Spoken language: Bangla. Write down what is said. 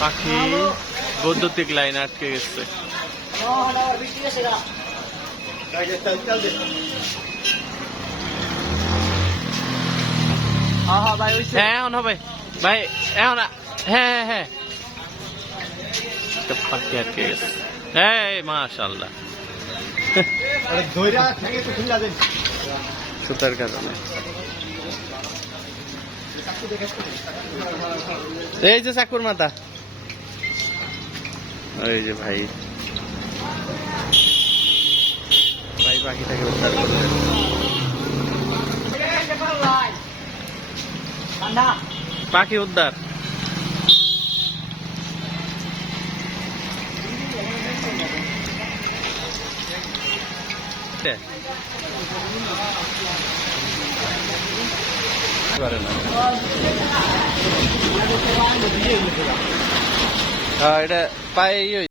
পাখি বৈদ্যুতিক লাইন আটকে গেছে। হ্যাঁ এখন হবে ভাই, এখন হ্যাঁ হ্যাঁ পাখি আটকে গেছে। হ্যাঁ মাশাআল্লাহ, সুতার কারণে। এই যে চাকুর মাথা, ওই যে ভাই ভাই পাখিটাকে উদ্ধার করলেন। পাখি উদ্ধার। এটা পায়ে